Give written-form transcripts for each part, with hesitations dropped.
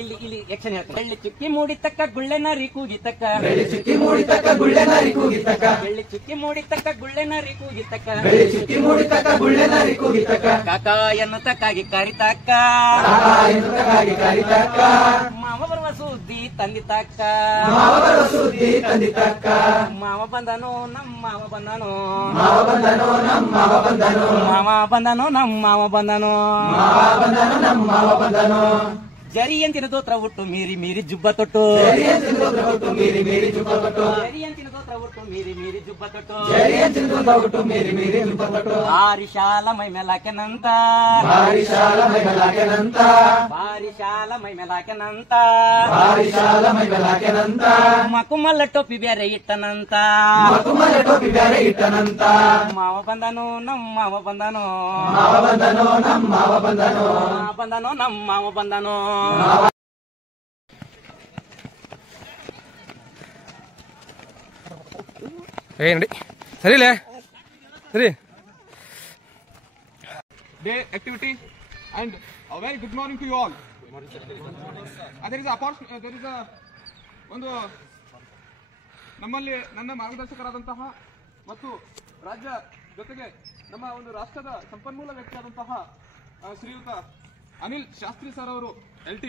ಇಲ್ಲಿ ಇಲ್ಲಿ ಯಕ್ಷನ್ ಹೇಳ್ತಾರೆ. ಬೆಳ್ಳಿ ಚುಕ್ಕಿ ಮೂಡಿತಕ್ಕ ಗುಳ್ಳೆನರಿ ಕೂಗಿತಕ್ಕ, ಬೆಳ್ಳಿ ಚುಕ್ಕಿ ಮೂಡಿತಕ್ಕ ಗುಳ್ಳೆನರಿ ಕೂಗಿತಕ್ಕ, ಬೆಳ್ಳಿ ಚುಕ್ಕಿ ಮೂಡಿತಕ್ಕ ಗುಳ್ಳೆನರಿ ಕೂಗಿತಕ್ಕ, ಬೆಳ್ಳಿ ಚುಕ್ಕಿ ಮೂಡಿತಕ್ಕ ಗುಳ್ಳೆನರಿ ಕೂಗಿತಕ್ಕ, ಕಾಕ ಎನ್ನುತ್ತಕ್ಕಾಗಿ ಕರಿತಕ್ಕ, ಕಾಕ ಎನ್ನುತ್ತಕ್ಕಾಗಿ ಕರಿತಕ್ಕ, ಮಾವ ಬರುವ ಸುದ್ದಿ ತಂದಿತಕ್ಕ, ಮಾವ ಬರುವ ಸುದ್ದಿ ತಂದಿತಕ್ಕ, ಮಾವ ಬಂದನು ನಮ್ಮ ಮಾವ ಬಂದನು, ಮಾವ ಬಂದನು ನಮ್ಮ ಮಾವ ಬಂದನು, ಮಾವ ಬಂದನು ನಮ್ಮ ಮಾವ ಬಂದನು, ಮಾವ ಬಂದನು ನಮ್ಮ ಮಾವ ಬಂದನು, ಜರಿ ಅಂತಿನ ದೋತ್ರ ಒಟ್ಟು ಮೀರಿ ಮೀರಿ ಜುಬ್ಬ ತೊಟ್ಟು, ಜರಿ ಅಂತಿನ ದೋತ್ರ ಒಟ್ಟು ಮೀರಿ ಮೀರಿ ಜುಬ್ಬ ತೊಟ್ಟು, ಜರಿ ಅಂತಿನ ದೋತ್ರ ಒಟ್ಟು ಮೀರಿ ಮೀರಿ ಜುಬ್ಬ ತೊಟ್ಟು, ಜರಿ ಅಂತಿನ ದೋತ್ರ ಒಟ್ಟು ಮೀರಿ ಮೀರಿ ಜುಬ್ಬ ತೊಟ್ಟು, ಭಾರಿ ಶಾಲ ಮೈ ಮೇಲಾಕೆನಂತ, ಭಾರಿ ಶಾಲ ಮೈ ಮೇಲಾಕೆನಂತ, ಭಾರಿ ಶಾಲ ಮೈ ಮೇಲಾಕೆನಂತ, ಭಾರಿ ಶಾಲ ಮೈ ಮೇಲಾಕೆನಂತ, ಮಕುಮಲ್ಲ ಟೋಪಿ ಬೇರೆ ಇಟ್ಟನಂತ, ಮಕುಮಲ್ಲ ಟೋಪಿ ಬೇರೆ ಇಟ್ಟನಂತ, ಮಾವ ಬಂದನು ನಮ್ಮ ಮಾವ ಬಂದನು, ಮಾವ ಬಂದನು ನಮ್ಮ ಮಾವ ಬಂದನು, ಮಾವ ಬಂದನು ನಮ್ಮ ಮಾವ ಬಂದನು. ನೋಡಿ ಸರಿಲೇ ಸರಿ. Day activity and a very good morning to you all. There is a ಒಂದು ನಮ್ಮಲ್ಲಿ ನನ್ನ ಮಾರ್ಗದರ್ಶಕರಾದಂತಹ ಮತ್ತು ರಾಜ್ಯ ಜೊತೆಗೆ ನಮ್ಮ ಒಂದು ರಾಷ್ಟ್ರದ ಸಂಪನ್ಮೂಲ ವ್ಯಕ್ತಿಯಾದಂತಹ ಶ್ರೀಯುತ ಅನಿಲ್ ಶಾಸ್ತ್ರಿ ಸರ್ ಅವರು LT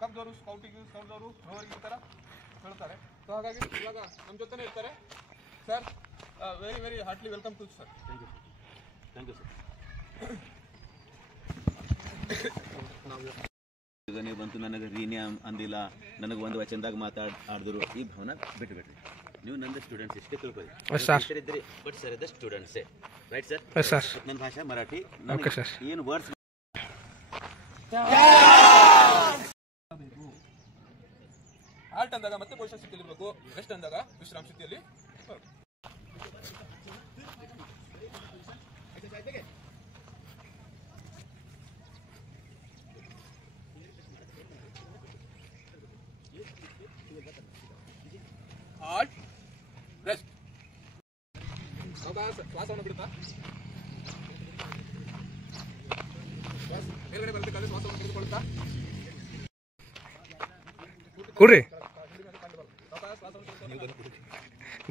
ಕಬ್ದವರು ಸ್ಕೌಟ್ದವರು ರೋವರ್ಗೆ ಈ ಥರ ಹೇಳ್ತಾರೆ. ಸೊ ಹಾಗಾಗಿ ಇವಾಗ ನಮ್ಮ ಜೊತೆನೇ ಇರ್ತಾರೆ sir. Very very heartily welcome to sir. Thank you sir. ನೀವು ಬಂತು ನನಗೆ ರೀನಿ ಅಂದಿಲ್ಲ, ನನಗೆ ಒಂದು ವಚನದಾಗ ಆಡಿದ್ರು, ಈ ಭಾವನ ಬಿಟ್ಬಿಟ್ರಿ. ನೀವು ನಂದು ಸ್ಟೂಡೆಂಟ್ಸ್ ಇಷ್ಟೇ ತಿಳ್ಕೊಳ್ಳಿ. ಇದ್ರಿ ಬಟ್ ಸರ್ ದ ಸ್ಟೂಡೆಂಟ್ಸೇ ರೈಟ್ ಸರ್. ನನ್ನ ಭಾಷೆ ಮರಾಠಿ, ಏನು ವರ್ಡ್ಸ್ ಆಲ್ಟ್ ಅಂದಾಗ ಮತ್ತೆ ಪೊಸಿಷನ್ ಸ್ಥಿತಿಯಲ್ಲಿ ಇರಬೇಕು, ರೆಸ್ಟ್ ಅಂದಾಗ ವಿಶ್ರಾಮ ಸ್ಥಿತಿಯಲ್ಲಿ. Halt rest. ಶ್ವಾಸವನ್ನು ಬಿಡುತ್ತಾ ಮೇಲ್ಗಡೆ ಬರಬೇಕಾದ್ರೆ ಶ್ವಾಸವನ್ನು ತೆಗೆದುಕೊಳ್ತಾ ಕೊಡ್ರಿ.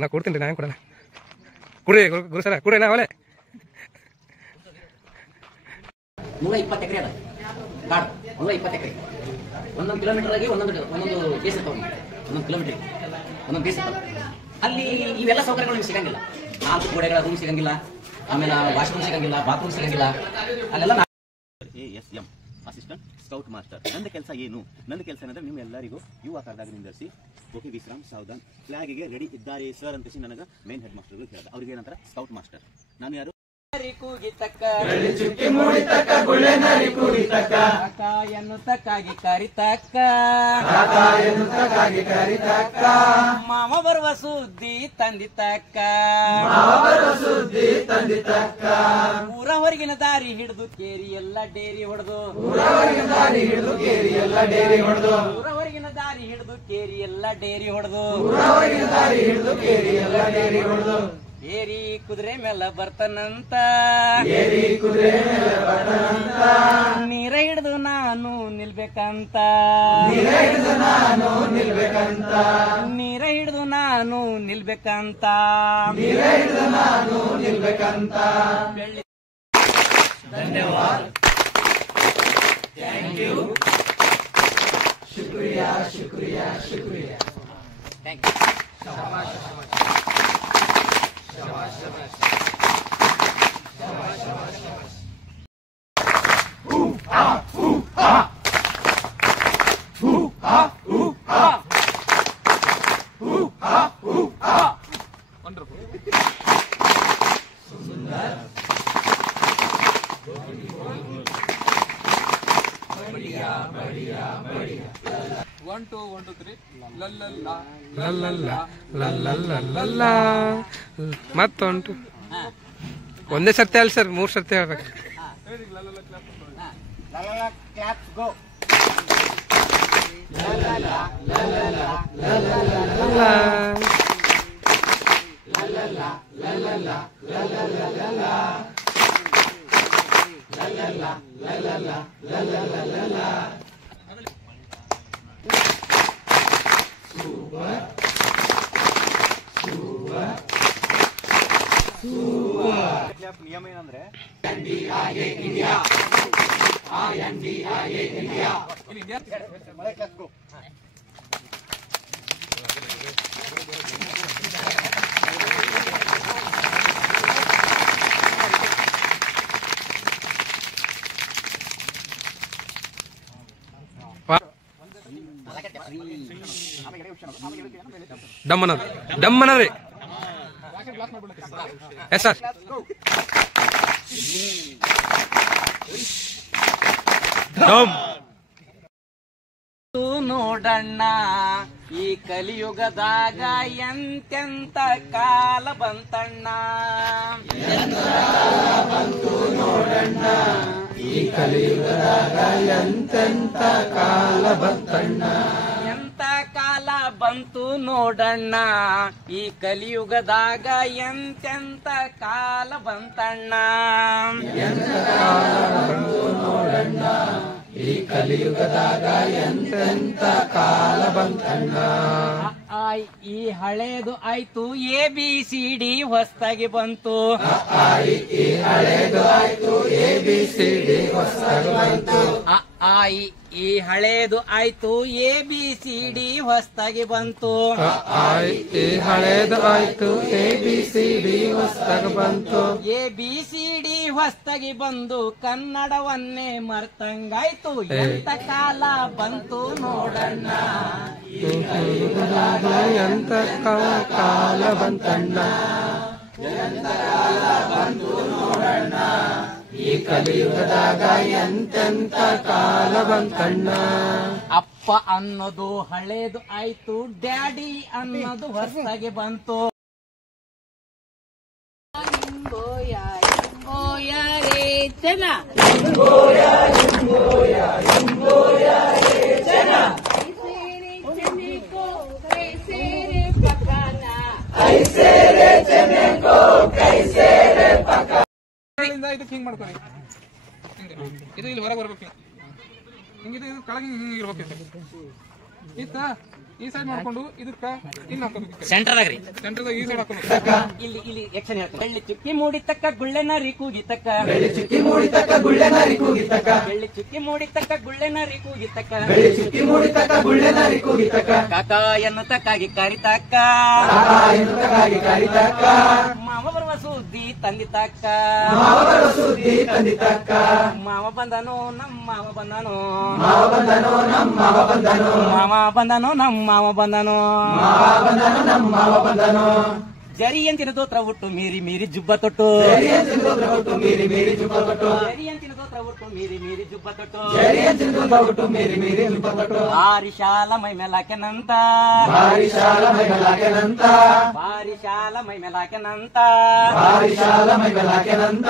ನಾ ಕೊಡ್ತೀನಿ ರೀ, ನಾನು ಕೊಡೋಣ. ಕೊಡ್ರಿ ಗುರು ಸರ, ಕೊಡ್ರಿ. ನಾ ಒಲೆ 120 ಎಕರೆ ಅದ ಕಾಡು, 120 ಎಕರೆ. ಒಂದೊಂದು ಕಿಲೋಮೀಟರ್ ಆಗಿ ಒಂದೊಂದು ಕೇಸ್ ಇರ್ತಾವೆ, ಒಂದೊಂದು ಕಿಲೋಮೀಟರ್ ಒಂದೊಂದು ಕೇಸ್ ಇರ್ತಾವೆ. ಅಲ್ಲಿ ಇವೆಲ್ಲ ಸೌಕರ್ಯಗಳು ನಿಮ್ಗೆ ಸಿಗಂಗಿಲ್ಲ. 4 ಗೋಡೆಗಳ ರೂಮ್ ಸಿಗಂಗಿಲ್ಲ, ಆಮೇಲೆ ವಾಶ್ರೂಮ್ ಸಿಗಂಗಿಲ್ಲ, ಬಾತ್ರೂಮ್ ಸಿಗಂಗಿಲ್ಲ. ಅಲ್ಲೆಲ್ಲ ASM ಅಸಿಸ್ಟೆಂಟ್ ಸ್ಕೌಟ್ ಮಾಸ್ಟರ್. ನನ್ನ ಕೆಲಸ ಏನು? ನನ್ನ ಕೆಲಸ ಏನಂದ್ರೆ ನಿಮ್ಮ ಎಲ್ಲರಿಗೂ ಯು ಆಕಾರದಾಗ ನಿಂದಿರಿಸಿ ಓಕೆ ವಿಶ್ರಾಮ್ ಸಾವಧಾನ್ ಫ್ಲಾಗಿಗೆ ರೆಡಿ ಇದ್ದಾರೆ ಸರ್ ಅಂತ ನನಗೆ ಮೇನ್ ಹೆಡ್ ಮಾಸ್ಟರ್ಗಳು ಹೇಳಿದ. ಅವ್ರಿಗೆ ಏನಂತಾರೆ ಸ್ಕೌಟ್ ಮಾಸ್ಟರ್. ನಾನು ಯಾರು? ಕೂಗಿತಕ್ಕ ಬೆಳ್ಳಿ ಚುಕ್ಕಿ ಮೂಡಿತಕ್ಕ ಗುಳ್ಳೆನರಿ ಕೂಗಿತಕ್ಕ, ಕಾಕ ಎನ್ನುತ್ತಕ್ಕಾಗಿ ಕರಿತಕ್ಕ, ಕಾಕ ಎನ್ನುತ್ತಕ್ಕಾಗಿ ಕರಿತಕ್ಕ, ಮಾವ ಬರುವ ಸುದ್ದಿ ತಂದಿತಕ್ಕ, ಮಾವ ಬರುವ ಸುದ್ದಿ ತಂದಿತಕ್ಕ, ಊರ ಹೊರಗಿನ ದಾರಿ ಹಿಡಿದು ಕೇರಿ ಎಲ್ಲ ಡೇರಿ ಹೊಡೆದು, ಊರ ಹೊರಗಿನ ದಾರಿ ಹಿಡಿದು ಕೇರಿ ಎಲ್ಲ ಡೇರಿ ಹೊಡೆದು, ಊರ ಹೊರಗಿನ ದಾರಿ ಹಿಡಿದು ಕೇರಿ ಎಲ್ಲ ಡೇರಿ ಹೊಡೆದು, ಊರ ಹೊರಗಿನ ದಾರಿ ಹಿಡಿದು ಕೇರಿ ಎಲ್ಲ ಡೇರಿ ಹೊಡೆದು, ಏರಿ ಕುದುರೆ ಮೇಲೆ ಬರ್ತಾನಂತ, ಏರಿ ಕುದುರೆ ಮೇಲೆ ಬರ್ತಾನಂತ, ನೀರ ಹಿಡಿದು ನಾನು ನಿಲ್ಬೇಕಂತ, ನೀರ ಹಿಡಿದು ನಾನು ನಿಲ್ಬೇಕಂತ, ನೀರ ಹಿಡಿದು ನಾನು ನಿಲ್ಬೇಕಂತ, ನೀರ ಹಿಡಿದು ನಾನು ನಿಲ್ಬೇಕಂತ. ಧನ್ಯವಾದ. Thank you. ಶುಕ್ರಿಯಾ ಶುಕ್ರಿಯಾ ಶುಕ್ರಿಯಾ. Thank you. ಶಾಬಾಷ್ ಶಾಬಾಷ್ ಶಾಬಾಷ್ ಶಾಬಾಷ್ ಶಾಬಾಷ್ ಶಾಬಾಷ್ ಶಾಬಾಷ್. ಹೂ ಆ ಹೂ ಆ ಹೂ ಆ ಹೂ ಆ ಹೂ ಆ ಹೂ ಆ. ವಂಡರ್ಫುಲ್. ಸುಂದರ್. ಬಡಿಯಾ ಬಡಿಯಾ ಬಡಿಯಾ. 1 2 1 2 3 ಲಲ್ಲಲ್ಲ ಲಲ್ಲಲ್ಲ ಮತ್ತೊಂಟು ಒಂದೇ ಸರ್ತಿ ಅಲ್ಲ ಸರ್, 3 ಸರ್ತಿ ಹೇಳ್ಬೇಕು. ಕ್ಲಾಪ್ಸ್ ಗೋ. ಲಲ್ಲಲ್ಲ ನಿಯಮ ಏನಂದ್ರೆ ಡಮ್ಮನದ್ರಿ ಎಸ್ ಸರ್. ನೋಡಣ್ಣ ಈ ಕಲಿಯುಗದಾಗ ಎಂತೆಂತ ಕಾಲ ಬಂತಣ್ಣ, ನೋಡಣ್ಣ ಈ ಕಲಿಯುಗದಾಗ ಎಂತೆಂತ ಕಾಲ ಬಂತಣ್ಣ. ಎಂತ ಕಾಲ ಬಂತು ನೋಡಣ್ಣ ಈ ಕಲಿಯುಗದಾಗ ಎಂತೆಂತ ಕಾಲ ಬಂತಣ್ಣ. ಎಂತ ಕಾಲ ಬಂತು ನೋಡಣ್ಣ ಈ ಕಲಿಯುಗದಾಗ ಎಂತೆಂತ ಕಾಲ ಬಂತಣ್ಣ. ಈ ಹಳೇದು ಆಯ್ತು ABCD ಹೊಸ್ತಾಗಿ ಬಂತು. ಈ ಹಳೇದು ಆಯ್ತು ABCD ಹೊಸ್ತಾಗಿ ಬಂತು. ಈ ಹಳೇದು ಆಯ್ತು ABCD ಹೊಸ್ತಾಗಿ ಬಂತು. ಈ ಹಳೇದು ಆಯ್ತು ABCD ಹೊಸ್ತಾಗಿ ಬಂತು. ABCD ಹೊಸ್ತಾಗಿ ಬಂದು ಕನ್ನಡವನ್ನೇ ಮರ್ತಂಗಾಯ್ತು. ಎಂತ ಕಾಲ ಬಂತು ನೋಡಣ್ಣ ಈ ಕಲಿಯುಗದಾಗ ಎಂತ ಕಾಲ ಬಂತಣ್ಣ. ಈ ಕಲಿಯುಗದಾಗ ಎಂತೆಂತ ಕಾಲ ಬಂತಣ್ಣ. ಅಪ್ಪ ಅನ್ನೋದು ಹಳೇದು ಆಯ್ತು, ಡ್ಯಾಡಿ ಅನ್ನೋದು ಹೊಸ್ತಾಗಿ ಬಂತು. ಇದಕ್ಕೆ ಹಿಂಗ್ ಮಾಡ್ಕೊಳ್ಳಿ, ಇದು ಇಲ್ಲಿ ಹೊರಗೆ ಬರ್ಬೇಕು, ಹಿಂಗಿದೆ ಇದು ಕೆಳಗೆ ಹಿಂಗೆ ಇರ್ಬೇಕು. ಈ ಸೈಡ್ ಮಾಡ್ಕೊಂಡು ಇದಕ್ಕ ಇಲ್ಲಿ ಹಾಕೋಬೇಕು, ಸೆಂಟರ್ ಆಗ್ರಿ, ಸೆಂಟರ್ದಾಗ ಈ ಸೈಡ್ ಹಾಕೋಬೇಕು. ಇಲ್ಲಿ ಎಕ್ಷನ್ ಹೇಳ್ತಾರೆ. ಬೆಳ್ಳಿ ಚುಕ್ಕಿ ಮೂಡಿತಕ್ಕ ಗುಳ್ಳೆನ ರೀಕೂಗಿತಕ್ಕ, ಬೆಳ್ಳಿ ಚುಕ್ಕಿ ಮೂಡಿತಕ್ಕ ಗುಳ್ಳೆನ ರೀಕೂಗಿತಕ್ಕ, ಬೆಳ್ಳಿ ಚುಕ್ಕಿ ಮೂಡಿತಕ್ಕ ಗುಳ್ಳೆನ ರೀಕೂಗಿತಕ್ಕ, ಬೆಳ್ಳಿ ಚುಕ್ಕಿ ಮೂಡಿತಕ್ಕ ಗುಳ್ಳೆನ ರೀಕೂಗಿತಕ್ಕ. ಕಾಕ ಎನ್ನುತ್ತಕ್ಕಾಗಿ ಕರಿತಕ್ಕ, ಎನ್ನುತ್ತಕ್ಕಾಗಿ ಕರಿತಕ್ಕ. ಮಾವ ಬರುವ ಸುದ್ದಿ ತಂದಿತಕ್ಕ, ಮಾವ ಬರುವ ಸುದ್ದಿ ತಂದಿತಕ್ಕ. ಮಾವ ಬಂದನು ನಮ್ಮ ಮಾವ ಬಂದನು, ಮಾವ ಬಂದನು ನಮ್ಮ ಮಾವ ಬಂದನು, ಮಾವ ಬಂದನು ನಮ್ಮ ಮಾವ ಬಂದನು, ಮಾವ ಬಂದನು ನಮ್ಮ ಮಾವ ಬಂದನು. ಜರಿ ಅಂತಿನ ದೋತ್ರ ಹುಟ್ಟು ಮೀರಿ ಮೀರಿ ಜುಬ್ಬ ತೊಟ್ಟು, ಜರಿ ಅಂಚಿನ ದೋತ್ರ ಹುಟ್ಟು ಮೀರಿ ಮೀರಿ ಜುಬ್ಬ ತೊಟ್ಟು, ಜರಿ ಅಂತಿನ ದೋತ್ರ ಹುಟ್ಟು ಮೀರಿ ಮೀರಿ ಜುಬ್ಬ ತೊಟ್ಟು, ಜರಿ ಅಂಚಿನ ದೋತ್ರ ಹುಟ್ಟು ಮೀರಿ ಮೀರಿ ಜುಬ್ಬ ತೊಟ್ಟು. ಭಾರಿ ಶಾಲ ಮೈ ಮೇಲಾಕೆನಂತ, ಭಾರಿ ಶಾಲ ಮೈ ಮೇಲಾಕೆನಂತ, ಭಾರಿ ಶಾಲ ಮೈ ಮೇಲಾಕೆನಂತ, ಭಾರಿ ಶಾಲ ಮೈ ಮೇಲಾಕೆನಂತ.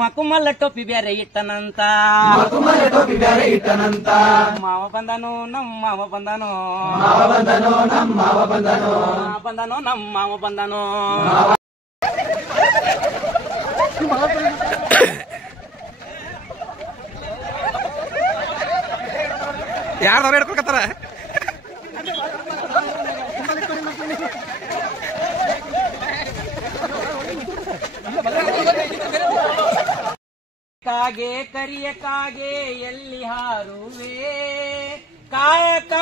ಮಕುಮಲ್ಲ ಟೋಪಿ ಬೇರೆ ಇಟ್ಟನಂತ, ಮಕುಮಲ್ಲ ಟೋಪಿ ಬೇರೆ ಇಟ್ಟನಂತ. ಮಾವ ಬಂದನು ನಮ್ಮ ಮಾವ ಬಂದನು, ಮಾವ ಬಂದನು ನಮ್ಮ ಮಾವ ಬಂದನು, ಮಾವ ಬಂದನು ನಮ್ಮ ಮಾವ ಬಂದನು. ಯಾರ್ದವ್ರು ಹಿಡ್ಕೊಳ್ಕತ್ತಾರ? ಕಾಗೆ ಕರಿಯ ಕಾಗೆ ಎಲ್ಲಿ ಹಾರುವೆ, ಕಾಕ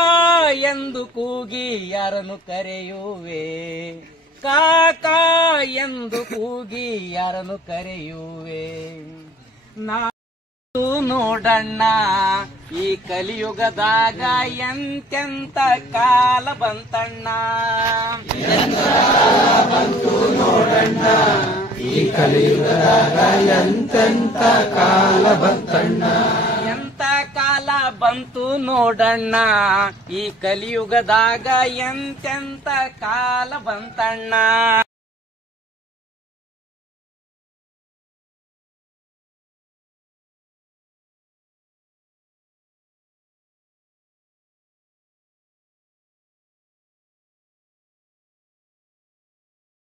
ಎಂದು ಕೂಗಿ ಯಾರನ್ನು ಕರೆಯುವೆ, ಕಾಕ ಎಂದು ಕೂಗಿ ಯಾರನ್ನು ಕರೆಯುವೆ. ನಾವು ನೋಡಣ್ಣ ಈ ಕಲಿಯುಗದಾಗ ಎಂತೆಂತ ಕಾಲ ಬಂತಣ್ಣ, ನೋಡಣ್ಣ ಈ ಕಲಿಯುಗದಾಗ ಎಂತೆಂತ ಕಾಲ ಬಂತಣ್ಣ. ಎಂತ ಕಾಲ ಬಂತು ನೋಡಣ್ಣ ಈ ಕಲಿಯುಗದಾಗ ಎಂತೆಂತ ಕಾಲ ಬಂತಣ್ಣ.